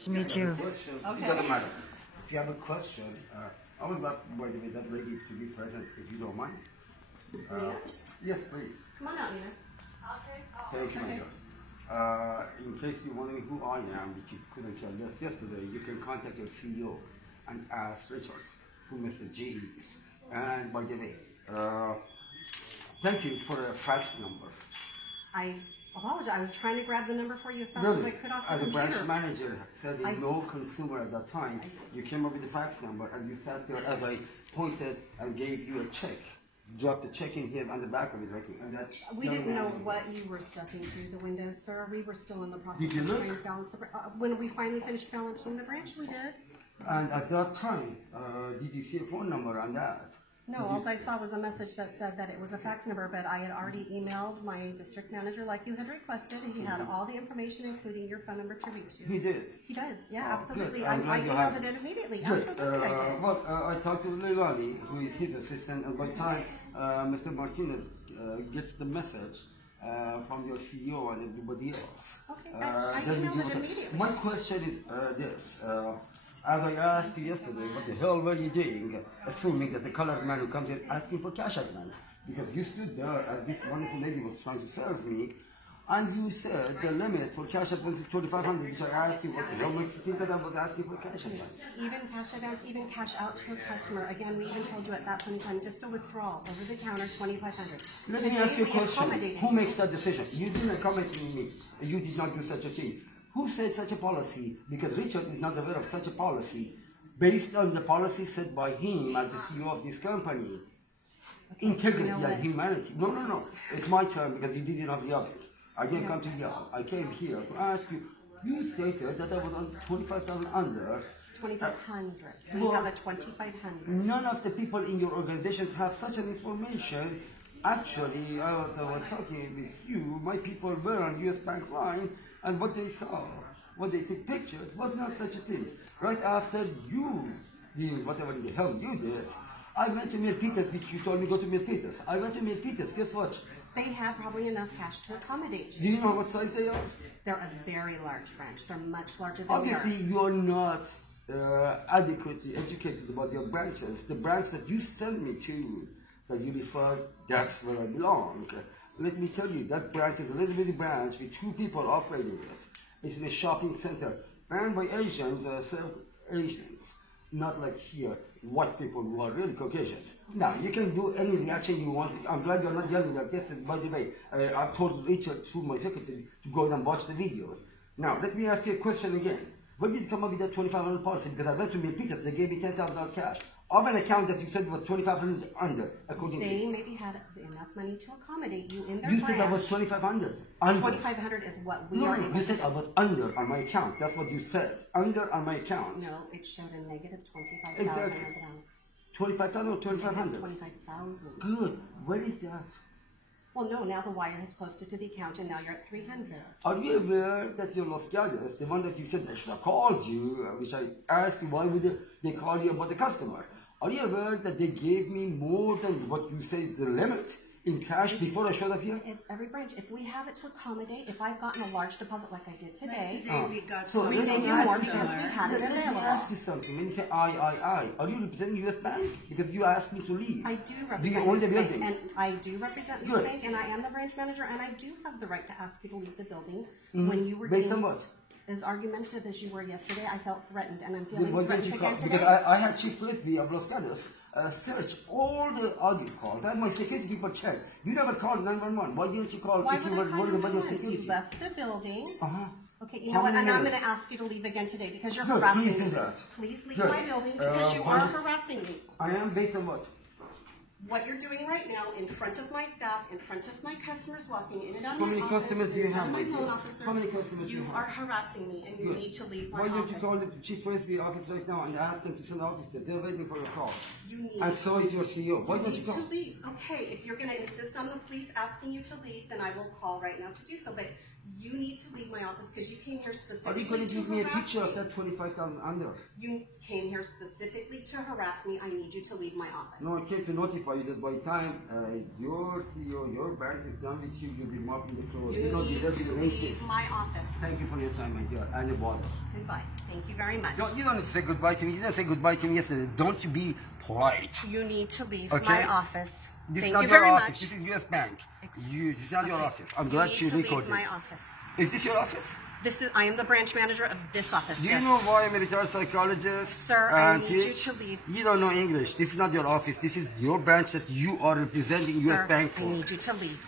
Nice to meet you. Okay. It doesn't matter. If you have a question, I would like, by the way, that lady to be present, if you don't mind. Yes, please. Come on out, Nina. Thank you, my dear. In case you're wondering who I am, which you couldn't tell yesterday, you can contact your CEO and ask Richard, who Mr. G is. And by the way, thank you for the fax number. I apologize. I was trying to grab the number for you as fast as I could off the As a computer. branch manager, serving no consumer at that time, you came up with the fax number and you sat there as I pointed and gave you a check. Dropped the check in here on the back of it, right? And that We didn't know what you were stuffing through the windows, sir. We were still in the process Did you of look? trying to balance the when we finally finished balancing the branch, we did. And at that time, did you see a phone number on that? No, all I saw was a message that said that it was a fax number, but I had already emailed my district manager like you had requested, and he had all the information, including your phone number to reach you. He did. He did, yeah, Oh, absolutely. good. I I'm glad you have emailed it immediately, Good. absolutely I did. Well, I talked to Leilani, who is his assistant, and by the time Mr. Martinez gets the message from your CEO and everybody else. Okay, I then we emailed give it a- immediately. My question is this. As I asked you yesterday, what the hell were you doing, assuming that the colored man who comes in asking for cash advance? Because you stood there as this wonderful lady was trying to serve me, and you said the limit for cash advance is $2,500, which I asked you what the hell makes you think that I was asking for cash advance? Even cash advance, even cash out to a customer. Again, we even told you at that point in time, just a withdrawal over the counter, $2,500. Let me ask you a question. Who makes that decision? You didn't accommodate me. You did not do such a thing. Who said such a policy? Because Richard is not aware of such a policy based on the policy set by him as the CEO of this company. Integrity and humanity. No. It's my turn because you did enough yelling. I didn't come to yell. I came here to ask you. You stated that I was on 25,000 under. 2,500. We have a 2,500. None of the people in your organizations have such an information. Actually, I was talking with you. My people were on US Bank line, and what they saw, what they took pictures, was not such a thing. Right after you did whatever the hell you did, I went to Milpitas, which you told me go to Milpitas. I went to Milpitas. Guess what? They have probably enough cash to accommodate Do you. you know what size they are? They're a very large branch. They're much larger than Obviously, we are. you're not adequately educated about your branches. The branch that you sent me to, that you refer, that's where I belong. Let me tell you, that branch is a little bitty branch with 2 people operating it. It's in a shopping center, ran by Asians, served Asians. Not like here, white people who are really Caucasians. Now, you can do any reaction you want. I'm glad you're not yelling like this. By the way, I told Richard through my secretary to go and watch the videos. Now, let me ask you a question again. When did you come up with that 2,500 policy? Because I went to Milpitas, they gave me $10,000 cash. Of an account that you said was 2,500 under, according to They you. maybe had enough money to accommodate you in their You branch. said I was 2,500. Under. 2,500 is what we No, are no, able you to said I was under on my account. That's what you said. Under on my account. No, it showed a negative 25,000 Exactly. as a balance. 25,000 or 2,500? 25,000. Good. Where is that? Well, no, now the wire has posted to the account and now you're at 300. Are you aware that your Los Gallos, the one that you said I should have called you, which I asked you, why would they call you about the customer? Are you aware that they gave me more than what you say is the limit in cash before I showed up here? It's every branch. If we have it to accommodate, if I've gotten a large deposit like I did today, Today we got So some we let thank me you ask more you because something. we had it Let me available. ask you something. When you say I, are you representing US Bank? Because you asked me to leave. I do Do you represent own the US Bank, building? and I do represent US Good. Bank, and I am the branch manager, and I do have the right to ask you to leave the building. When you were Based on being what? as argumentative as you were yesterday, I felt threatened, and I'm Then feeling why don't threatened you call? again Because today. I had Chief Frisbee of Los Gatos search all the audio calls. I had my security people check. You never called 911. Why didn't you call Why if you would were I call worried you about your once? security? You left the building. Okay, you How know what? many And I'm minutes? going to ask you to leave again today because you're Good, harassing please me. do that. Please leave Good. my building because you why are did- harassing me. I am based on what? What you're doing right now in front of my staff, in front of my customers walking in and out of How my many office, customers do you in front have, of my my loan dear? officers, How many customers do you you have? are harassing me and you Good. need to leave my Why don't office. you call the Chief Frisbee office right now and ask them to send officers? They're waiting for your call. You need And so is your CEO. Why don't you need call? to leave. Okay, if you're going to insist on the police asking you to leave, then I will call right now to do so. But you need to leave my office because you came here Are specifically you going to give me a harass picture of me. that 25,000 under? You came here specifically to harass me. I need you to leave my office. No, I came to notify you that by the time your CEO, your branch is done with you, you'll be mopping the floor. You know, the need rest to of the leave races. my office. Thank you for your time, my dear, and your bother. Goodbye. Thank you very much. You don't need to say goodbye to me. You didn't say goodbye to me yesterday. Don't you be polite. You need to leave Okay. my office. This Thank is not you your very office. much. This is US Bank. This is not your Okay. office. I'm You glad need you to leave recorded. my office. Is this your office? I am the branch manager of this office. Do you yes. know why I'm a retired psychologist? Sir, I and need you teach? to leave. You don't know English. This is not your office. This is your branch that you are representing Sir, US Bank I for. need you to leave.